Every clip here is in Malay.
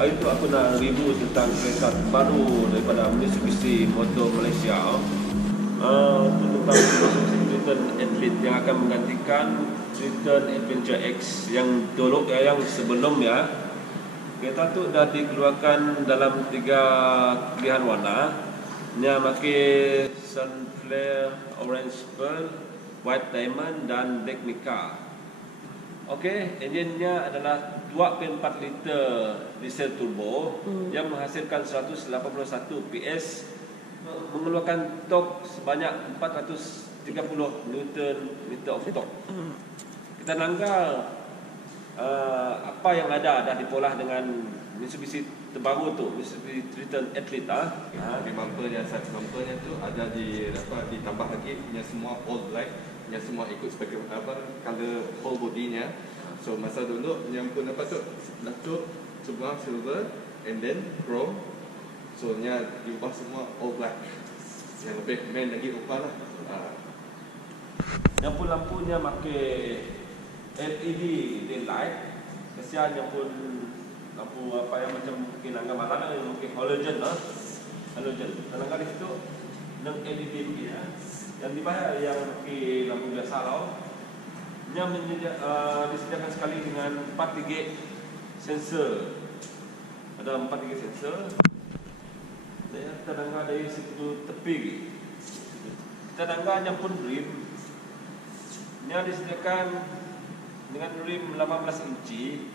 Hari itu aku nak review tentang kereta baru daripada Mitsubishi Motor Malaysia. Itu tentang Mitsubishi Triton Athlete yang akan menggantikan Triton Adventure X yang dulu yang sebelum ya. Kereta tu dah dikeluarkan dalam 3 pilihan warna. Yang pakai Sun Flare, Orange Pearl, White Diamond dan Black Mica. Okey, enjinnya adalah 2.4 liter diesel turbo yang menghasilkan 181 PS, mengeluarkan torque sebanyak 430 Nm of torque. Kita langgar apa yang ada dah dipolah dengan Mitsubishi terbaru tu, Mitsubishi Triton Athlete Di bumpernya, side bumpernya tu ada ditambah lagi yang semua all black, yang semua ikut sebagai color whole body-nya. So masa dulu yang pun tu semua silver and then chrome. So nya diubah semua all black. Yang lebih main lagi rupa lah. Yang pun lampunya pakai LED daylight. Kesian yang pun lampu apa yang macam mungkin langgar malam yang mungkin halogen halogen. Langgar di situ dengan LED ya. Yang dibayar yang pakai lampu biasa lah. Yang disediakan sekali dengan 4 gig sensor. Ada 4 gig sensor. Dan kita langgar dari situ tepi. Kita langgar yang pun rim. Yang disediakan dengan rim 18 inci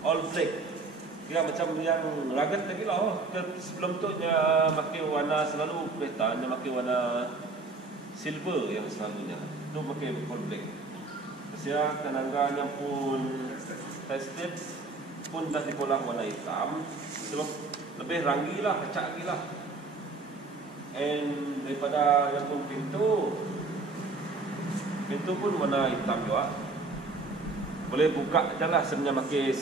all black. Dia macam yang rugged lagi lah. Sebelum tu dia pakai warna selalu kereta dia pakai warna silver yang selalunya. Tu pakai all black. Kesian tenaganya pun tested pun dah dipolah warna hitam. Sebab lebih rangi lah, kacak lagi lah. And daripada yang pun pintu pun warna hitam juga. Boleh buka je lah sebenarnya pakai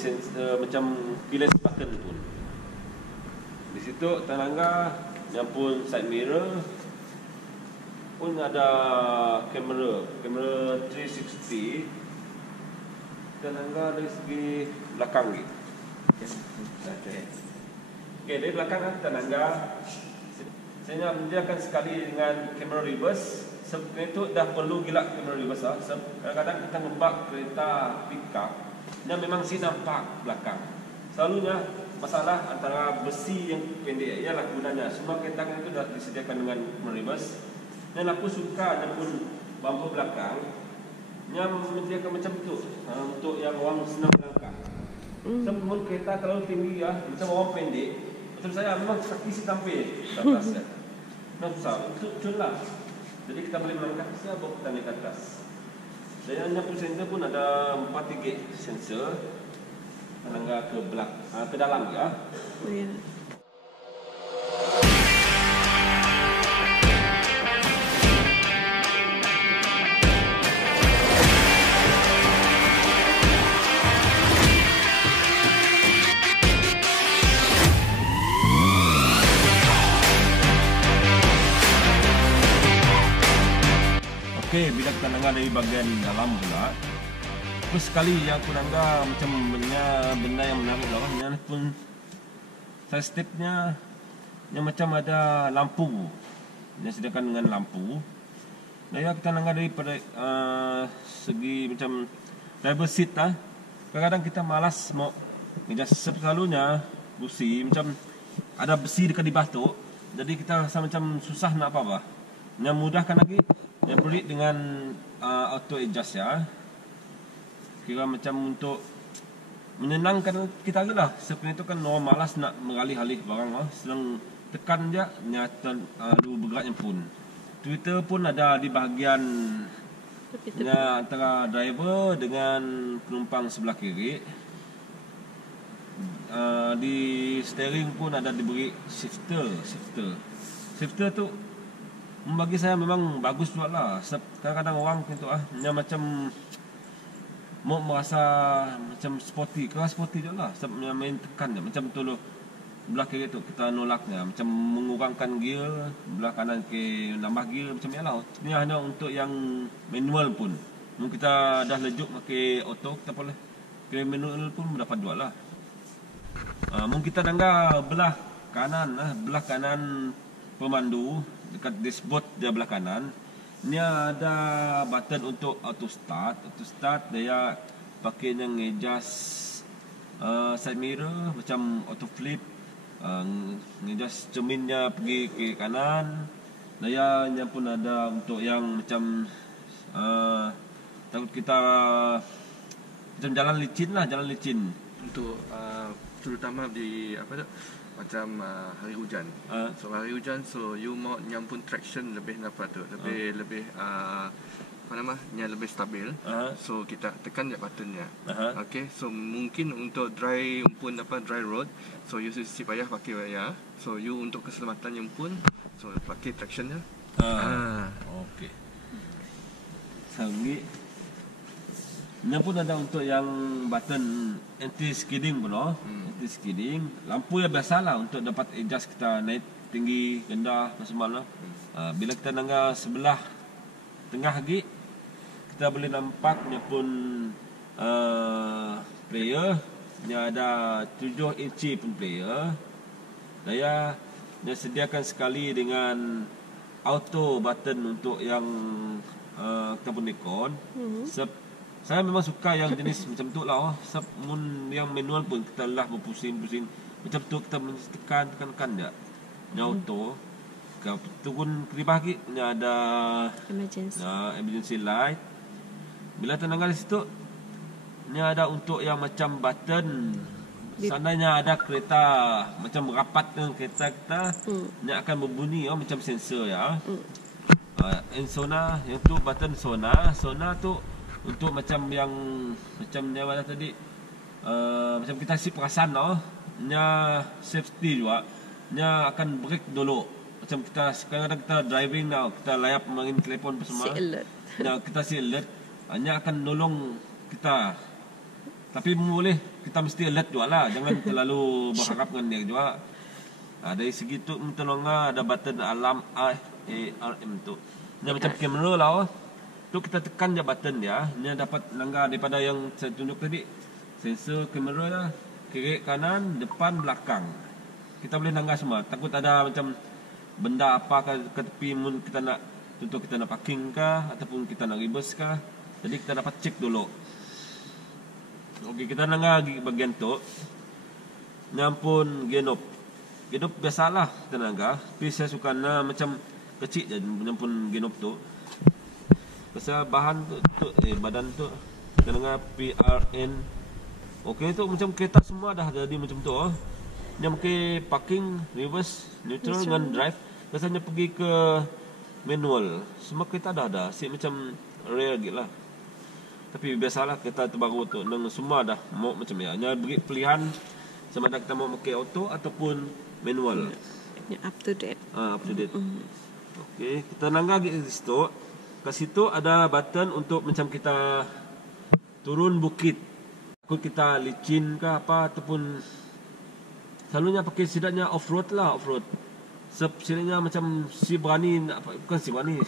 macam keyless button pun. Di situ tangga yang pun side mirror pun ada kamera 360. Tangga dari segi belakang ni. Okey, dari belakang tangga saya menyediakan sekali dengan kamera reverse. Sebenarnya itu dah perlu gila kamera reverse lah. Kadang-kadang kita ngebak kereta pickup yang memang si nampak belakang. Selalunya masalah antara besi yang pendek ialah gunanya. Semua kereta itu dah disediakan dengan kamera reverse. Dan aku suka ada pun bumper belakang yang menyediakan macam tu untuk yang orang senang melangkah. Sebab kereta terlalu tinggi ya, macam orang pendek. Betul saya memang kaki si tampil ke atas ya. Nah susah, untuk cun lah. Jadi kita boleh melangkah ke bawah, kita naik ke atas. Dan yang pun sensor pun ada 4 gig sensor. Melangkah ke dalam ya. Oh ya. Okey, bila kita langgar dari bahagian dalam pula, terus sekali yang aku langgar macam benda yang menarik lah. Yang pun side stepnya yang macam ada lampu, yang sediakan dengan lampu. Dan yang kita langgar daripada segi macam driver seat lah. Kadang-kadang kita malas mau meja selalunya busi macam ada besi dekat di batuk. Jadi kita rasa macam susah nak apa-apa. Yang mudahkan lagi yang beri dengan auto adjust ya. Kira macam untuk menyenangkan kita lagi lah. Sebenarnya itu kan orang malas nak mengalih-alih barang lah. Sedang tekan je nyata bergeraknya pun. Twitter pun ada di bahagian antara driver dengan penumpang sebelah kiri. Di steering pun ada diberi shifter. Shifter tu bagi saya memang bagus juga lah. Kadang-kadang orang tu yang macam mau merasa macam sporty, keras sporty je lah. Sebab main tekan je macam tu loh. Belah kiri tu kita nolaknya macam mengurangkan gear, belah kanan ke nambah gear macam ni lah. Ini hanya untuk yang manual pun. Mungkin kita dah lejuk pakai auto, kita boleh ke manual pun dapat dua lah. Mungkin kita nangga belah kanan pemandu dekat dashboard dia belah kanan. Ni ada button untuk auto start. Auto start dia pakai yang adjust side mirror macam auto flip, adjust cerminnya pergi ke kanan. Dia pun ada untuk yang macam takut kita macam jalan licin. Untuk terutama di macam hari hujan. So hari hujan, so you mau nyampun traction lebih apa tu, lebih lebih stabil. So kita tekan je buttonnya. Okay, so mungkin untuk dry road, so you si payah pakai wayar. So you untuk keselamatan yang pun, so pakai tractionnya. Okay. Sangat. Ini pun ada untuk yang button anti-skidding pun anti-skidding. Lampu yang biasalah untuk dapat adjust kita naik tinggi, rendah, macam mana. Bila kita nangga sebelah tengah lagi, kita boleh nampaknya pun player. Dia ada 7 inci pun player. Dia sediakan sekali dengan auto button untuk yang kita pun ikon. Saya memang suka yang jenis macam tu lah. Sebelum yang manual pun kita lah berpusing-pusing. Macam tu kita tekan je. Yang auto. Turun ke bawah lagi. Ni ada emergency light. Bila tenangkan di situ, ni ada untuk yang macam button. Seandainya ada kereta macam rapat dengan kereta kita, ni akan berbunyi macam sensor ya. Sonar, yang tu button sonar. Sonar tu untuk macam yang mana tadi, macam kita si perasan nya safety juga, nya akan break dulu. Macam kita sekarang kita driving kita layap main telefon semua. Kita si alert, nya akan nolong kita. Tapi boleh kita mesti alert juga lah, jangan terlalu berharap dengan dia juga. Dari segi tu ada button alarm ARM tu. Nya macam kamera lah. Tu kita tekan je button dia, dia dapat nangga daripada yang saya tunjuk tadi. Sensor kamera lah, kiri kanan, depan, belakang. Kita boleh nangga semua. Takut ada macam benda apa ke tepi, kita nak contoh kita nak parking kah ataupun kita nak reverse kah. Jadi kita dapat cek dulu. Okey, kita nangga bagian tu. Nyampun genop. Genop biasalah kita nangga, tapi saya suka macam kecil je nyampun genop tu. Pasal bahan tu badan tu dengan PRN. Okey, tu macam kereta semua dah jadi macam tu. Yang pakai parking, reverse, neutral dengan drive. Biasanya pergi ke manual. Semua kereta dah ada. Si macam rare gila. Tapi biasalah kereta terbaru tu semua dah mau macam ya. Hanya beri pilihan sama ada kita mau pakai auto ataupun manual. Up to date. Up to date. Okey, kita nangga di situ. Kat situ ada button untuk macam kita turun bukit. Takut kita licin ke apa ataupun selalunya pakai sidaknya off-road lah, off-road. Sidaknya macam si berani, bukan si berani.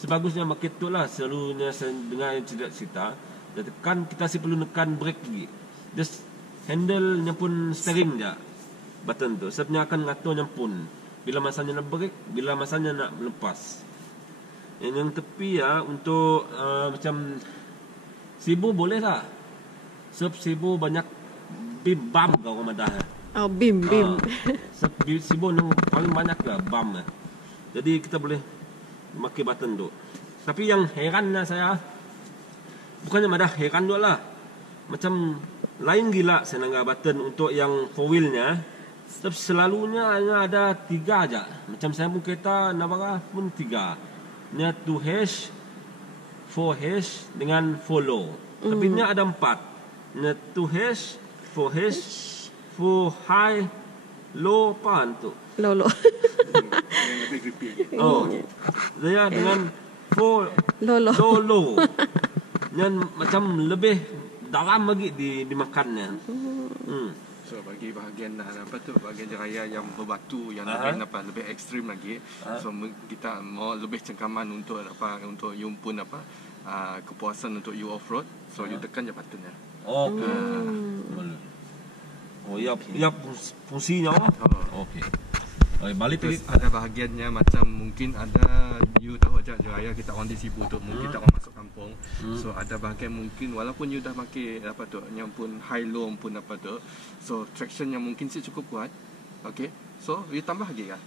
Sebagusnya market tu lah, selalunya saya dengar yang cerita. Dan tekan, kita si perlu nekan brake lagi. Just handle-nya pun steering je. Button tu. Sebabnya akan ngatur nyampun. Bila masanya nak brake, bila masanya nak melepas. Yang tepi ya untuk macam sibu boleh tak? Sebab sibu banyak bam kau orang madah. Bim. Sebab sibu yang paling banyak lah bam. Jadi kita boleh pakai button tu. Tapi yang herannya saya, bukannya madah heran tu lah. Macam lain gila saya nangga button untuk yang 4 wheelnya. Sebab selalunya hanya ada 3 aja. Macam saya pun kereta Navara pun 3. Nya 2H, 4H dengan follow. Tapi nya ada 4. Nya 2H, 4H, 4 high, low apa tu? Low. Yang lebih creepy. Dia dengan 4 low. Yang macam lebih dalam lagi dimakannya. So bagi bahagian bahagian raya yang berbatu yang lebih ekstrim lagi. So kita mau lebih cengkaman untuk you pun kepuasan untuk you off road. So you tekan je buttonnya. Oh, ia fungsinya. Okey. Balik Terus lagi. ada bahagiannya macam mungkin ada you tahu aja raya kita orang di Sibu tu mungkin kita orang masuk kampung. So ada bahagian mungkin walaupun you dah pakai apa tu yang pun high low pun apa tu. So traction yang mungkin sih cukup kuat. Okay. So you tambah lagi lah.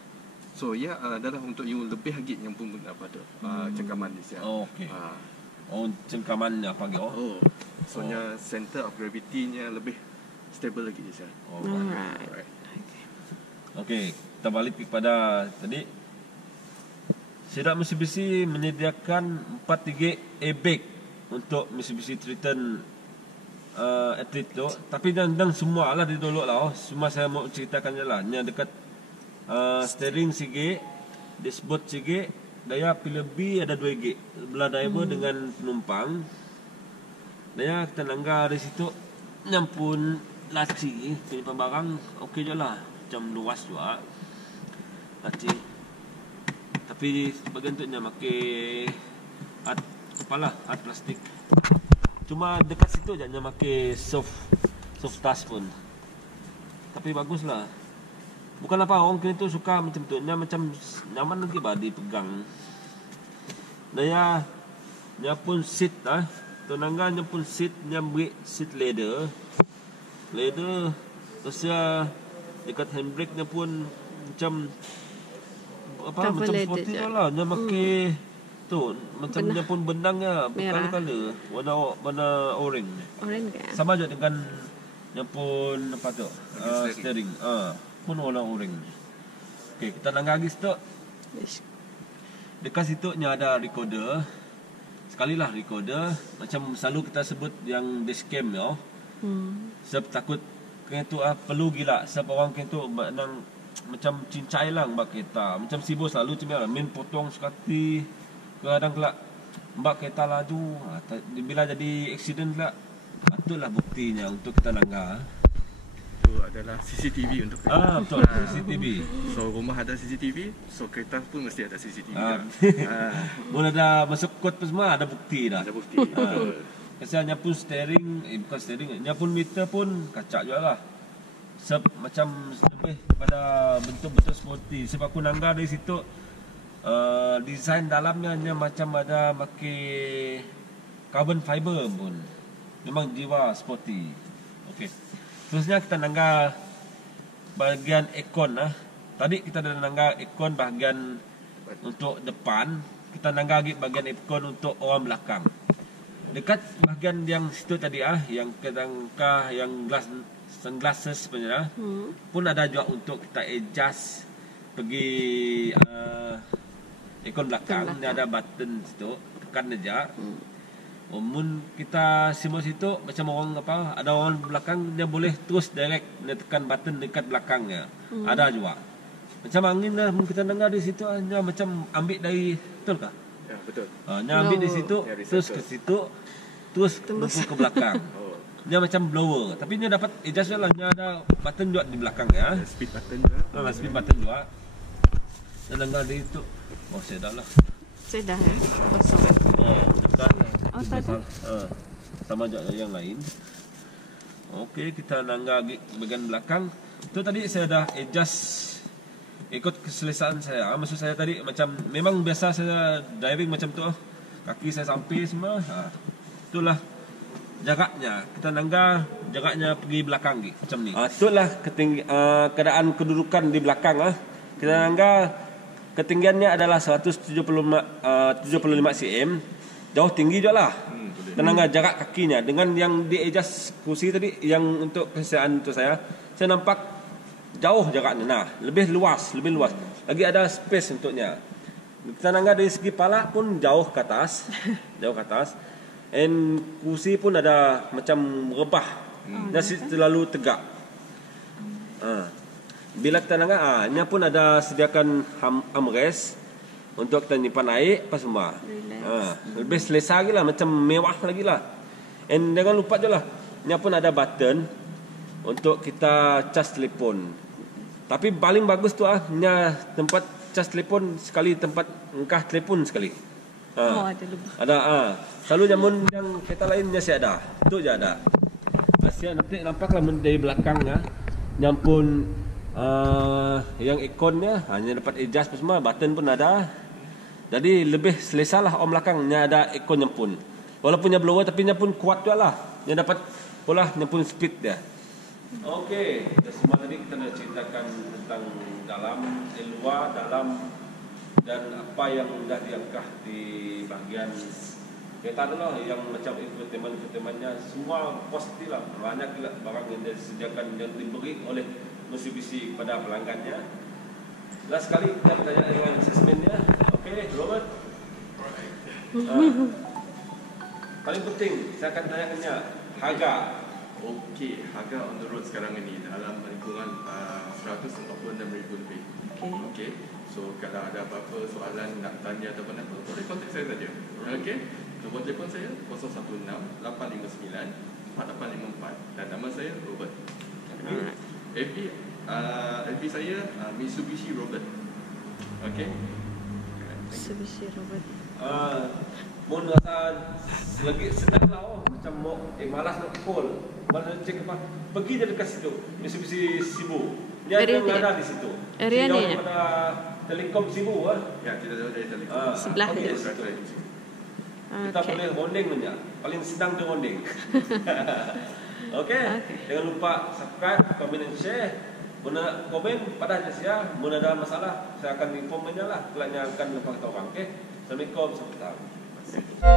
So ya adalah untuk you lebih lagi yang pun apa tu cengkaman di sini. Okey. Oh, cengkamannya apa gitu? Oh. So nya center of gravity-nya lebih stable lagi di sini. Alright. Okey, kita balik kepada tadi. Sedat Mitsubishi menyediakan 4 airbag untuk Mitsubishi Triton Athlete tu. Tapi dan semua lah didolok lah. Semua saya mau ceritakan je lah. Yang dekat steering CG, dashboard CG, daya pilih B ada 2 gig. Belah driver dengan penumpang. Daya kita langgar di situ. Nyampun laci, penyimpan barang, okey je lah. Macam luas juga laci. Tapi sebagian tu dia pakai art plastik. Cuma dekat situ je dia pakai soft touch pun. Tapi baguslah. Bukan apa orang kini tu suka macam tu. Dia macam nyaman lagi bah dipegang. Dia pun seat lah. Tenangga dia pun seat, dia beri seat leather. Terus dia dekat handbrake nya pun macam apa Cover macam leather sporty je. lah. Dia pakai tu macam Benang. dia pun benangnya Merah. color warna orange. Orange kan? Sama je dengan yang pun apa tu? Steering. Pun warna orange. Okey, kita langgar lagi situ. Dekat situ nya ada recorder. Sekali lah recorder. Macam selalu kita sebut yang dashcam ya. Sebab takut kena tu perlu gila. Sebab orang kena tu macam cincai lah mbak kereta. Macam Sibu selalu macam ni main potong sekali. Kadang kelak mbak kereta laju. Bila jadi accident kelak. Itulah buktinya untuk kita langgar. Itu adalah CCTV untuk kereta. Betul, CCTV. So rumah ada CCTV, so kereta pun mesti ada CCTV. Mula ada masuk kod pun semua ada bukti dah. Ada bukti. Betul. Kesannya pun steering, bukan steering, nya pun meter pun kacak juga lah. Sebab macam lebih pada bentuk betul sporty. Sebab aku nanggar dari situ design dalamnya macam ada pakai carbon fiber pun. Memang jiwa sporty. Okey. Terusnya kita nanggar bahagian aircon lah. Tadi kita dah nanggar aircon bahagian untuk depan. Kita nanggar lagi bahagian aircon untuk orang belakang. Dekat bahagian yang situ tadi yang kedangkah yang sunglasses sebenarnya pun ada juga untuk kita adjust pergi aircon belakang. Dia ada button situ, tekan aja. Mun kita semua situ macam orang apa, ada orang belakang dia boleh terus direct dia tekan button dekat belakangnya. Ada juga. Macam angin lah kita dengar di situ hanya macam ambil dari betul kah? Ya, betul. Dia ambil di situ terus ke situ terus lempung ke belakang. Dia macam blower tapi dia dapat adjust lah, dia ada button juga di belakang ya. Speed button juga. Speed button juga. Saya dengar di itu. Oh, saya dah lah. Saya dah kosong. Dekat. Tak ada. Sama juga yang lain. Okey, kita langgar bahagian belakang. Tu tadi saya dah adjust ikut keselesaan saya. Maksud saya tadi macam memang biasa saya driving macam tu. Kaki saya sampai semua. Itulah jaraknya. Kita langgar jaraknya pergi belakang macam ni. Itulah keadaan kedudukan di belakang Kita langgar ketinggiannya adalah 175 cm. Jauh tinggi je lah. Tenanglah jarak kakinya dengan yang di adjust kursi tadi yang untuk kesesuaian untuk saya nampak jauh jaraknya. Nah, lebih luas. Lagi ada space untuknya. Tenanglah dari segi kepala pun jauh ke atas. And kursi pun ada macam rebah. Dia terlalu tegak. Bila kita langgar, nya pun ada sediakan armrest untuk kita nyimpan air apa semua. Lebih selesa lagi lah, macam mewah lagi lah. And jangan lupa je lah, nya pun ada button untuk kita cas telefon. Tapi paling bagus tu nya tempat cas telefon sekali, tempat engkah telefon sekali. Ada lebih. Ada selalu jamun yang kereta lainnya saya ada. Itu je ada. Asia nanti nampaklah dari belakangnya. nyampun yang ikonnya hanya dapat adjust semua, button pun ada. Jadi lebih selesalah orang belakangnya ada ikon nyampun. Walaupun dia blower tapi nyampun kuat juga lah. Yang dapat pula nyampun speed dia. Okey, semua tadi kita dah ceritakan tentang dalam, luar, dalam dan apa yang dah diangkat di bahagian kereta tu lah, yang macam infotainment-nya semua positif lah. Banyak juga barang yang disediakan yang diberi oleh Mitsubishi kepada pelanggannya. Last sekali kita bertanya dengan assessmentnya. Okey, Robert. Paling penting saya akan tanyakannya harga. Okey, harga on the road sekarang ini dalam lingkungan 146,000 lebih. Okey. So kalau ada apa-apa soalan nak tanya ataupun apa, boleh kontak saya saja. Okey. Nombor telefon saya 016-859-4854 dan nama saya Robert. FB saya Mitsubishi Robert. Okey. Mitsubishi Robert. Mun rasa lagi sedang lah macam mau malas nak call, malas nak cek apa, pergi je dekat situ Mitsubishi Cebu. Dia ada di situ. Area ni pada Telekom Cebu Ya, kita tahu dari Telekom. Sebelah okay, dia. Kita boleh bonding saja. Paling sedang tu bonding. Okey. Jangan lupa subscribe, komen dan share. Muna komen pada saya, muna ada masalah, saya akan inform aja lah, kelaknya akan lepas orang. Okey. Assalamualaikum, sampai jumpa.